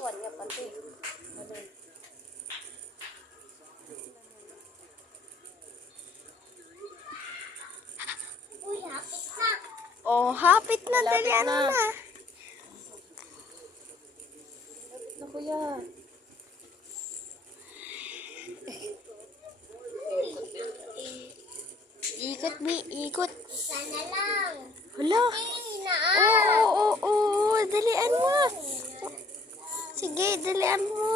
katawan niya pati. Uy, hapit na. Oh, hapit na. Malapit Dalian mo na. na. Lapit na kuya. Ikot, Bi. Ikot. Sana lang. Hala. Hinaan. Oo. Dalian mo. Sige, dalian mo.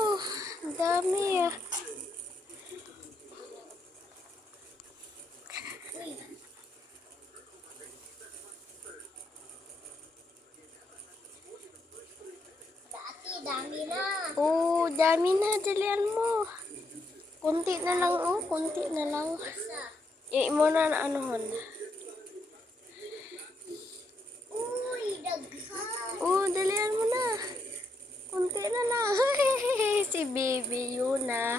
Ang dami ah. Dati, dami na. Oo, dami na. Dalian mo. Kunti na lang, oh. Kunti na lang. Isa. Mo na anuhon. Uy, daghan. Oo, dalian mo na. Kunti na lang. Si baby yun ah.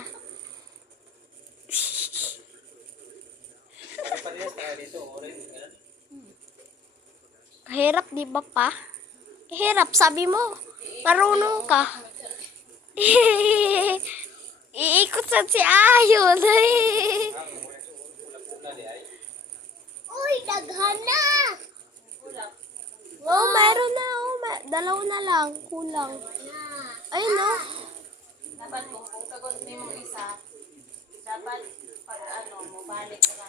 Hirap, di ba pa? Hirap, sabi mo. Marunong ka. Iikot sa si Ayon. Uy, daghan na. Oh, mayroon na. Oh, dalaw na lang. Kulang. Ayun, no? Dapat kung sagot mo yung isa, dapat pag mo, balik ka na.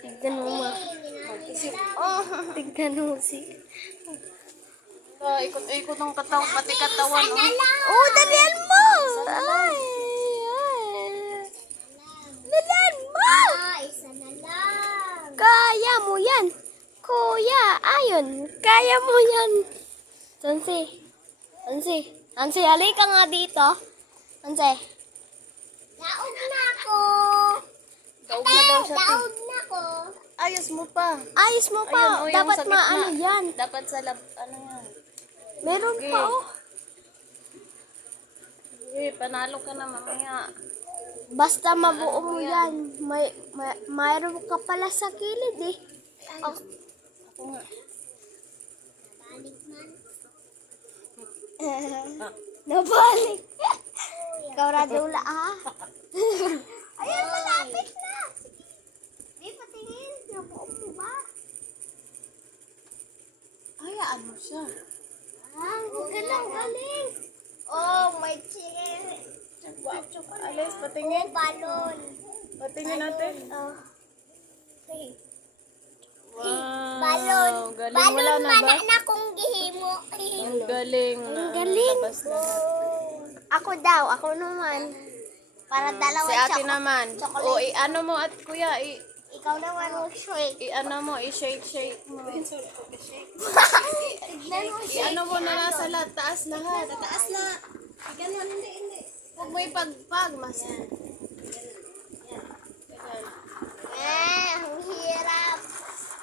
Tignan mo ma. Tignan mo si. Ikot-ikot ng katawan, pati katawan. Oh, dalian mo! Ay. Dalian mo! Isa na lang. Kaya mo yan. Kuya, Ayon. Kaya mo yan. Sansi. Sansi, halika nga dito. Sansi. Daog na ako. Daog na daw siya. Daog na ako. Ayos mo pa. Ayos mo pa. Ayun, oh, yung Dapat sa gitna. maano yan. Dapat sa yan. Meron Okay. pa oh. Panalo ka na mamaya. Basta mabuo mo yan. Mayroon ka pala sa kilid eh. Oh. Ako nga. Balik man. Nabalik. Ikaw radula ha. Ayan, malapit na. Di patingin. Nabuo mo ba? Hayaan mo siya. Huwag ka lang galing. Oh, may chicken. Alis, patingin. Balon. Patingin natin. Oh. Wow. Balon. Galing. Balon Wala na ba? mana na kung gihimo. Ang galing. Ang galing. Labas lahat. Ako daw. Ako naman. Para dalawa Si ate chocolate. naman. chocolate. O, ano mo at kuya, Ikaw naman mo shake. ano mo, i-shake mo. Tignan mo shake. Ano mo na nasa lahat, taas lahat. Taas na. Ganun, hindi. Huwag mo ipagpag, mas. Ang hirap.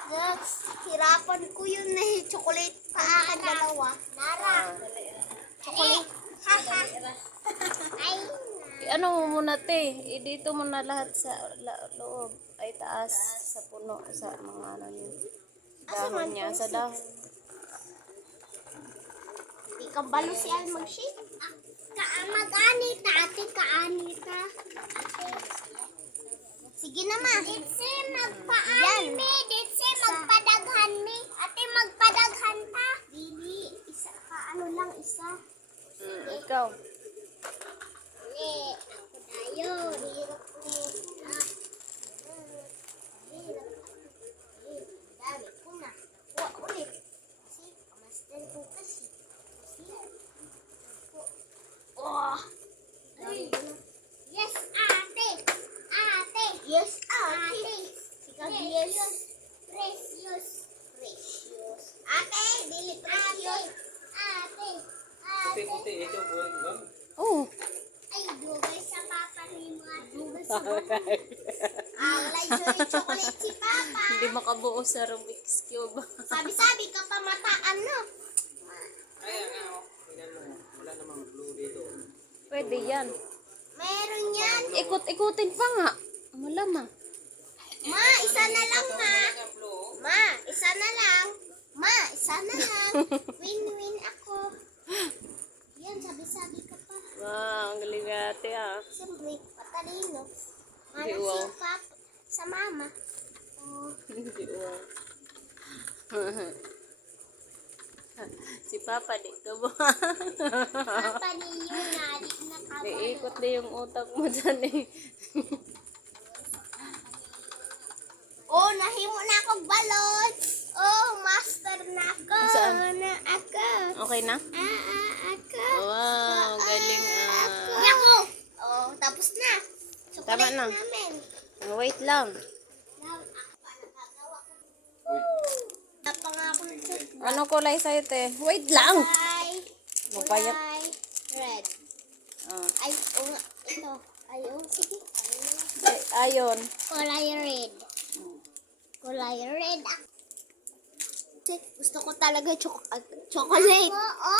Next, hirapan ko yun na chocolate pa akin dalawa. Nara. Chocolate. Ay. Ano mo muna, te? Dito mo na lahat sa loob. Ay, taas. Sa puno. Sa mga ano niya. Dahon niya. Sa dahon. Di ka balo si Al mag-shake. Mag-anita, ate, ka-anita. Ate. Sige naman. Ditsi, magpaan mi. Ditsi, magpadaghan mi. Ate, magpadaghan ta. Dili, isa ka, ano lang isa. Ikaw. Ako tayo. Hirap ko. Dami ko na. Kuha ulit. Kasi, kamastan ko kasi. Oh. Yes, ate. Ate. Yes, Ate. Ikaw, yes. Precious. Precious. Ate, dili precious. Ate. Ate. Oh. Ay, dugay sa papa ni mga dugay sa Wala yung chocolate si Papa. Hindi makabuo sa Rubik's Cube. Sabi-sabi ka pamataan, no? Pwede yan. Meron yan. Ikot-ikutin pa nga. Malama. Ma, isa na lang, ma. Ma, isa na lang. Ma, isa na lang. Win-win ako. Yan, sabi-sabi ka pa. Wow, ang galing ate ah. Siyempre, patalino. Di, Ano wow. si Papa sa mama? Oh, Hindi wow. Si Papa, di ka ba? Papa ni yun na, di nakabalo. Naiikot na yung utak mo dyan eh. Oh, nahimo na akong balon. Oh, master na ako. Saan? Na ako. Okay na? Ako. Wow, galing ah. Yako! Oh, tapos na. Tama na. Namin. Wait lang. Tapa nga ako nito. Ano kulay sa'yo, te? Wait lang! Kulay. Mapayat. Kulay. Red. Ah. Ay, oh, nga, ito. Ay, oh, sige. Ayon. Kulay red. Kulay red. Gusto ko talaga chocolate. Oo.